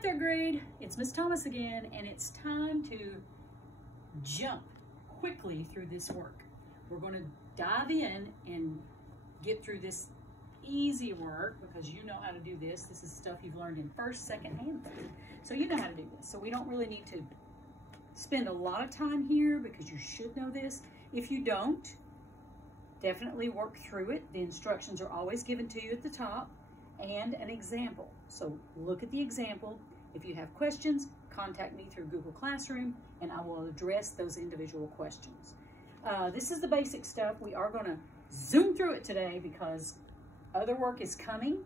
right, third grade, it's Miss Thomas again, and it's time to jump quickly through this work. We're going to dive in and get through this easy work because you know how to do this. This is stuff you've learned in first, second, and third. So you know how to do this. So we don't really need to spend a lot of time here because you should know this. If you don't, definitely work through it. The instructions are always given to you at the top and an example. So look at the example. If you have questions, contact me through Google Classroom and I will address those individual questions. This is the basic stuff. We are going to zoom through it today because other work is coming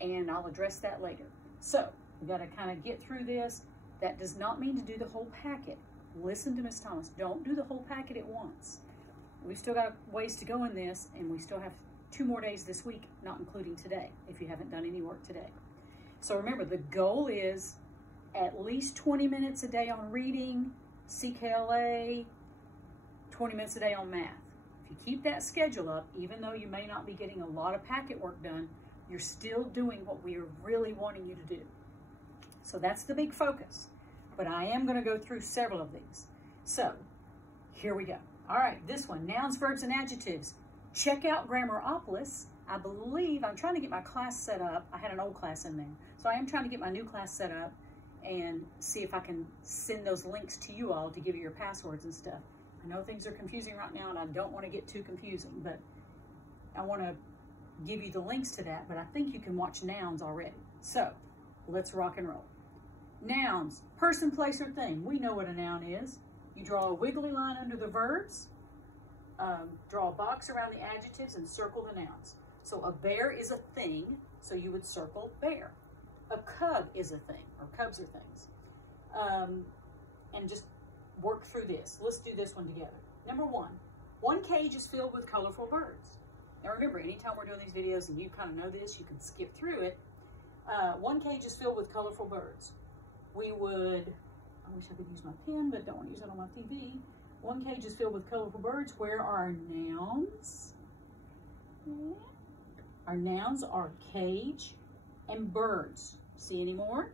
and I'll address that later. So we got to kind of get through this. That does not mean to do the whole packet. Listen to Miss Thomas. Don't do the whole packet at once. We've still got ways to go in this, and we still have 2 more days this week, not including today, if you haven't done any work today. So remember, the goal is at least 20 minutes a day on reading, CKLA, 20 minutes a day on math. If you keep that schedule up, even though you may not be getting a lot of packet work done, you're still doing what we are really wanting you to do. So that's the big focus. But I am going to go through several of these. So here we go. All right, this one, nouns, verbs, and adjectives. Check out Grammaropolis. I believe, I'm trying to get my class set up. I had an old class in there. So I am trying to get my new class set up and see if I can send those links to you all to give you your passwords and stuff. I know things are confusing right now and I don't want to get too confusing, but I want to give you the links to that, but I think you can watch nouns already. So let's rock and roll. Nouns, person, place, or thing. We know what a noun is. You draw a wiggly line under the verbs, draw a box around the adjectives, and circle the nouns. So a bear is a thing, so you would circle bear. A cub is a thing, or cubs are things. And just work through this. Let's do this one together. Number 1, one cage is filled with colorful birds. Now remember, anytime we're doing these videos and you kind of know this, you can skip through it. One cage is filled with colorful birds. We would, I wish I could use my pen, but don't want to use it on my TV. One cage is filled with colorful birds. Where are our nouns? Our nouns are cage and birds. See any more?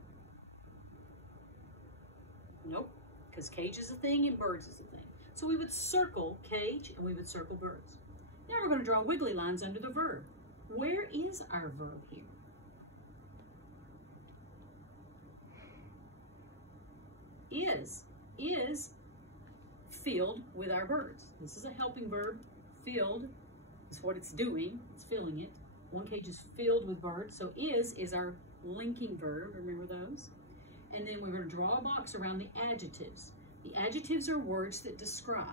Nope, because cage is a thing and birds is a thing. So we would circle cage and we would circle birds. Now we're going to draw wiggly lines under the verb. Where is our verb here? Is filled with our birds. This is a helping verb. Filled is what it's doing. It's filling it. One cage is filled with birds. So is our linking verb. Remember those? And then we're going to draw a box around the adjectives. The adjectives are words that describe.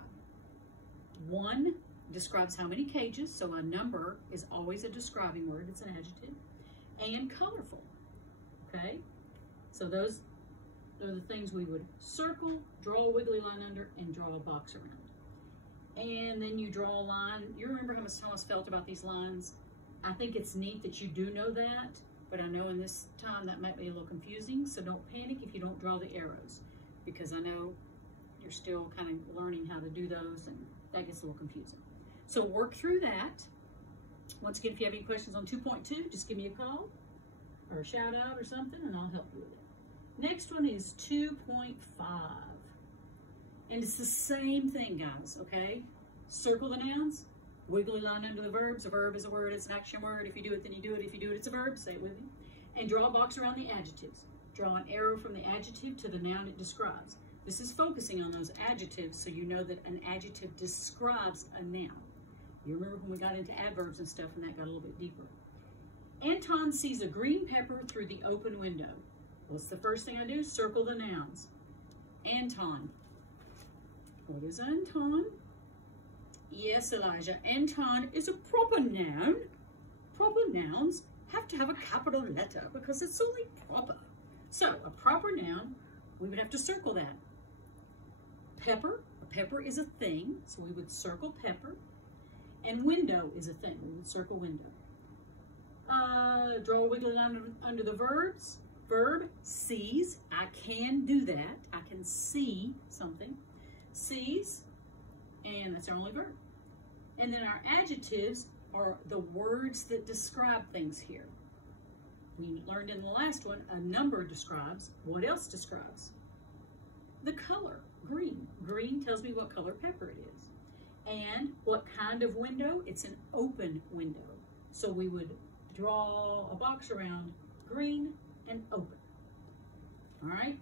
One describes how many cages. So a number is always a describing word. It's an adjective. And colorful. Okay? So those are the things we would circle, draw a wiggly line under, and draw a box around. And then you draw a line. You remember how Miss Thomas felt about these lines? I think it's neat that you do know that, but I know in this time that might be a little confusing, so don't panic if you don't draw the arrows, because I know you're still kind of learning how to do those, and that gets a little confusing. So work through that. Once again, if you have any questions on 2.2, just give me a call or a shout out or something, and I'll help you with it. Next one is 2.5. And it's the same thing, guys, okay? Circle the nouns, wiggly line under the verbs. A verb is a word, it's an action word. If you do it, then you do it. If you do it, it's a verb. Say it with me. And draw a box around the adjectives. Draw an arrow from the adjective to the noun it describes. This is focusing on those adjectives so you know that an adjective describes a noun. You remember when we got into adverbs and stuff and that got a little bit deeper. Anton sees a green pepper through the open window. What's the first thing I do? Circle the nouns. Anton. What is Anton? Yes, Elijah. Anton is a proper noun. Proper nouns have to have a capital letter because it's only proper. So, a proper noun, we would have to circle that. Pepper. A pepper is a thing, so we would circle pepper. And window is a thing. We would circle window. Draw a wiggly line under the verbs. Verb, sees. I can do that. I can see something. Sees, and that's our only verb. And then our adjectives are the words that describe things here. We learned in the last one, a number describes. What else describes? The color, green. Green tells me what color pepper it is. And what kind of window? It's an open window. So we would draw a box around green and open. All right,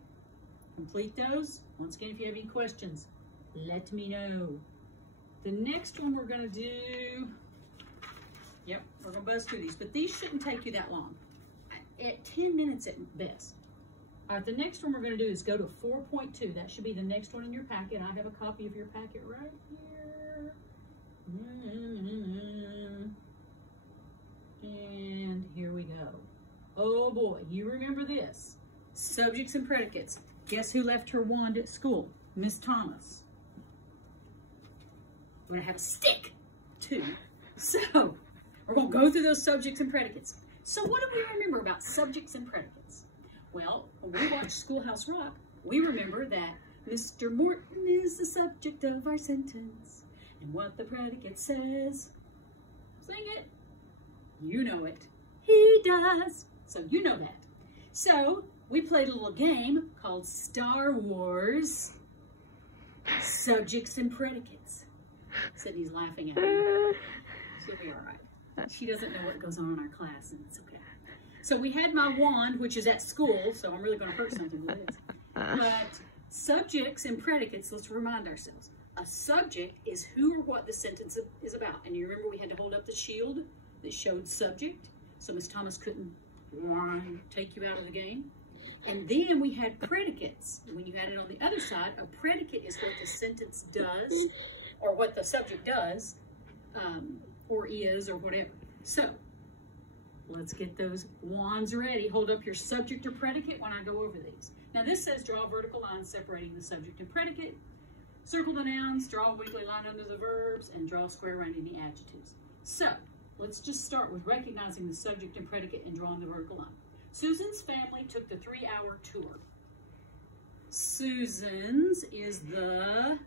complete those. Once again, if you have any questions, let me know. The next one we're gonna do, yep, we're gonna buzz through these, but these shouldn't take you that long. At 10 minutes at best. All right, the next one we're gonna do is go to 4.2. That should be the next one in your packet. I have a copy of your packet right here. And here we go. Oh boy, you remember this. Subjects and predicates. Guess who left her wand at school? Miss Thomas. We're gonna have a stick too. So we're gonna go through those subjects and predicates. So what do we remember about subjects and predicates? Well, when we watch Schoolhouse Rock, we remember that Mr. Morton is the subject of our sentence. And what the predicate says, sing it. You know it. He does. So you know that. So we played a little game called Star Wars Subjects and Predicates. Sydney's laughing at me. She'll be all right. She doesn't know what goes on in our class, and it's okay. So we had my wand, which is at school, so I'm really going to hurt something with this. But subjects and predicates, let's remind ourselves. A subject is who or what the sentence is about. And you remember we had to hold up the shield that showed subject, so Miss Thomas couldn't take you out of the game. And then we had predicates. When you had it on the other side, a predicate is what the sentence does, or what the subject does, or is, or whatever. So, let's get those wands ready. Hold up your subject or predicate when I go over these. Now this says draw a vertical line separating the subject and predicate. Circle the nouns, draw a wiggly line under the verbs, and draw a square around any adjectives. So, let's just start with recognizing the subject and predicate and drawing the vertical line. Susan's family took the 3-hour tour. Susan's is the,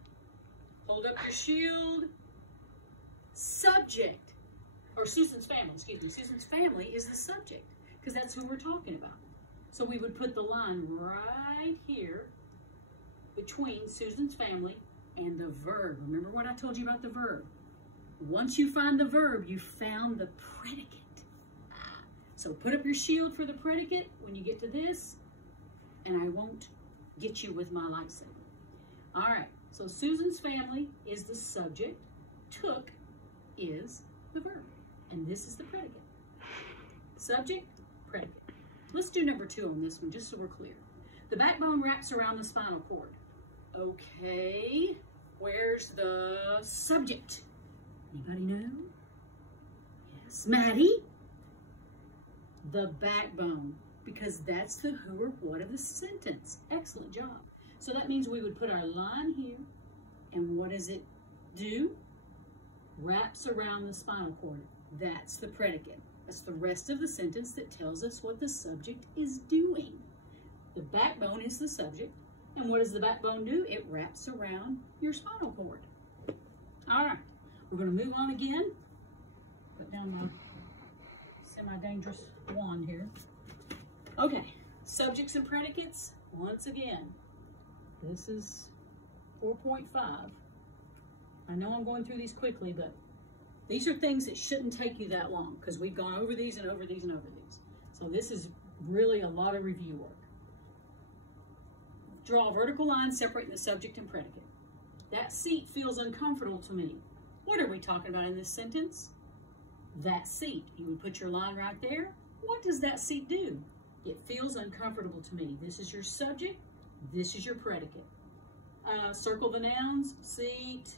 hold up your shield, subject. Or Susan's family, excuse me. Susan's family is the subject, because that's who we're talking about. So we would put the line right here between Susan's family and the verb. Remember what I told you about the verb? Once you find the verb, you found the predicate. So put up your shield for the predicate when you get to this, and I won't get you with my lightsaber. All right, so Susan's family is the subject. Took is the verb, and this is the predicate. Subject, predicate. Let's do number 2 on this one, just so we're clear. The backbone wraps around the spinal cord. Okay, where's the subject? Anybody know? Yes, Maddie? The backbone, because that's the who or what of the sentence. Excellent job. So that means we would put our line here, and what does it do? Wraps around the spinal cord. That's the predicate. That's the rest of the sentence that tells us what the subject is doing. The backbone is the subject, and what does the backbone do? It wraps around your spinal cord. All right, we're going to move on again. Put down my semi-dangerous wand here. Okay, subjects and predicates. Once again, this is 4.5. I know I'm going through these quickly, but these are things that shouldn't take you that long because we've gone over these and over these and over these. So this is really a lot of review work. Draw a vertical line separating the subject and predicate. That seat feels uncomfortable to me. What are we talking about in this sentence? That seat. You would put your line right there. What does that seat do? It feels uncomfortable to me. This is your subject. This is your predicate. Circle the nouns. Seat,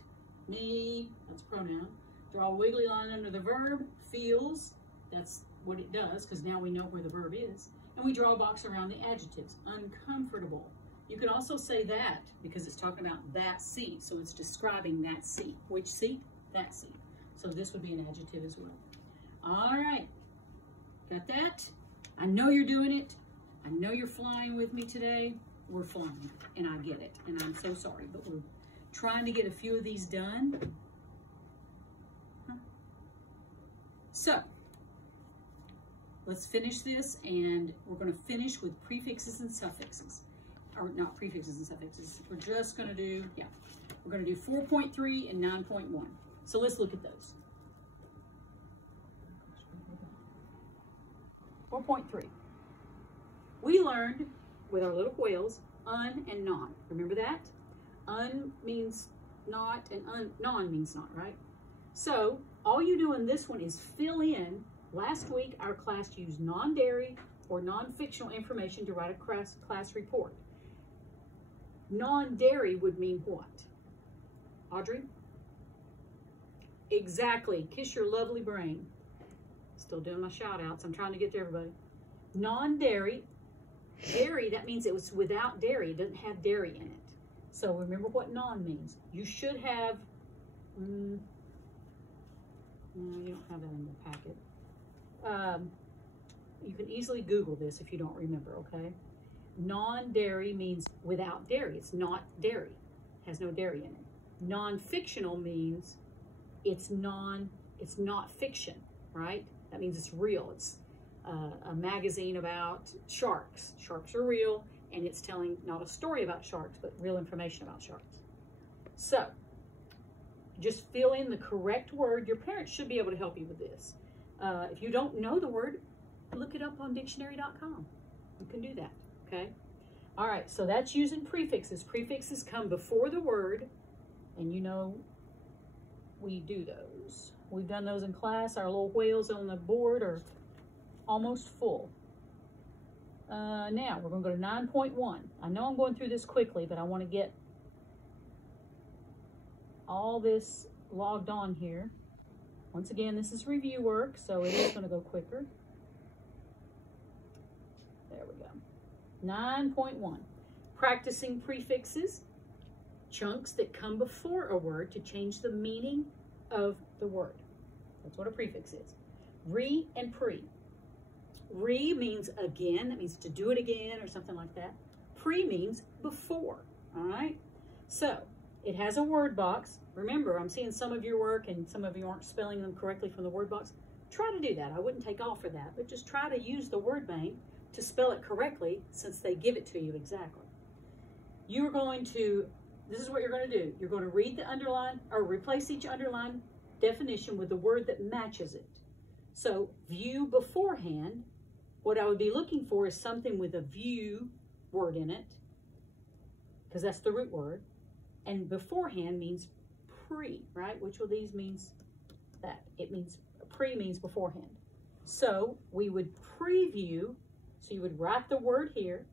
me, that's pronoun. Draw a wiggly line under the verb. Feels, that's what it does because now we know where the verb is. And we draw a box around the adjectives. Uncomfortable. You could also say that because it's talking about that seat. So it's describing that seat. Which seat? That seat. So this would be an adjective as well. All right. Got that? I know you're doing it. I know you're flying with me today. We're flying, and I get it. And I'm so sorry, but we're trying to get a few of these done. So, let's finish this, and we're going to finish with prefixes and suffixes. Or not prefixes and suffixes. We're just going to do, we're going to do 4.3 and 9.1. So let's look at those. 4.3. We learned with our little whales, un and non. Remember that? Un means not and non means not, right? So all you do in this one is fill in. Last week, our class used non-dairy or non-fictional information to write a class report. Non-dairy would mean what? Audrey? Exactly. Kiss your lovely brain. Still doing my shout outs. I'm trying to get to everybody. Non-dairy. Dairy, that means it was without dairy. It doesn't have dairy in it. So remember what non means. You should have, no, you don't have that in your packet. You can easily Google this if you don't remember, okay? Non-dairy means without dairy. It's not dairy. It has no dairy in it. Non-fictional means it's not fiction, right? That means it's real. It's a magazine about sharks. Sharks are real, and it's telling not a story about sharks, but real information about sharks. So, just fill in the correct word. Your parents should be able to help you with this. If you don't know the word, look it up on dictionary.com. You can do that, okay? All right, so that's using prefixes. Prefixes come before the word, and you know we do those. We've done those in class. Our little whales on the board are almost full. Now, we're going to go to 9.1. I know I'm going through this quickly, but I want to get all this logged on here. Once again, this is review work, so it is going to go quicker. There we go. 9.1. Practicing prefixes, chunks that come before a word to change the meaning of the word. That's what a prefix is. Re and pre. Re means again, that means to do it again or something like that. Pre means before, all right? So, it has a word box. Remember, I'm seeing some of your work and some of you aren't spelling them correctly from the word box. Try to do that. I wouldn't take off for that, but just try to use the word bank to spell it correctly since they give it to you exactly. You're going to, this is what you're going to do. You're going to read the underline or replace each underline definition with the word that matches it. So, view beforehand. What I would be looking for is something with a view word in it, because that's the root word. And beforehand means pre, right? Which of these means that? It means, pre means beforehand. So we would preview, so you would write the word here,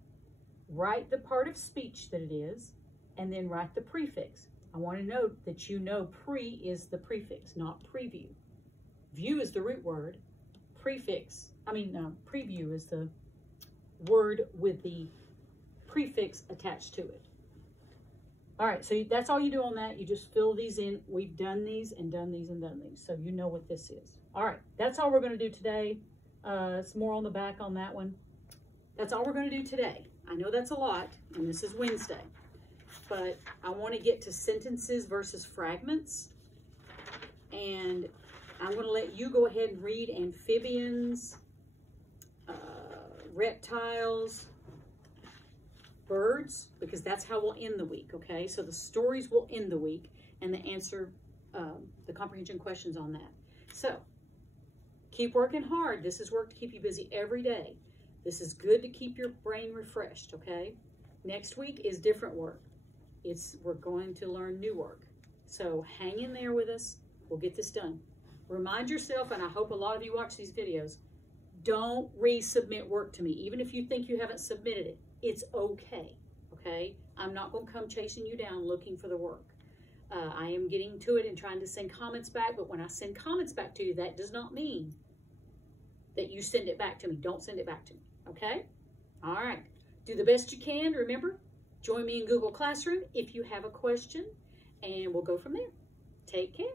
write the part of speech that it is, and then write the prefix. I want to note that you know pre is the prefix, not preview. View is the root word. Preview is the word with the prefix attached to it. All right, so that's all you do on that. You just fill these in. We've done these and done these and done these, so you know what this is. All right, that's all we're going to do today. It's more on the back on that one. That's all we're going to do today. I know that's a lot, and this is Wednesday, but I want to get to sentences versus fragments, and I'm going to let you go ahead and read amphibians, reptiles, birds, because that's how we'll end the week, okay? So the stories will end the week, and the answer, the comprehension questions on that. So keep working hard. This is work to keep you busy every day. This is good to keep your brain refreshed, okay? Next week is different work. We're going to learn new work. So hang in there with us. We'll get this done. Remind yourself, and I hope a lot of you watch these videos, don't resubmit work to me. Even if you think you haven't submitted it, it's okay, okay? I'm not going to come chasing you down looking for the work. I am getting to it and trying to send comments back, but when I send comments back to you, that does not mean that you send it back to me. Don't send it back to me, okay? All right. Do the best you can. Remember, join me in Google Classroom if you have a question, and we'll go from there. Take care.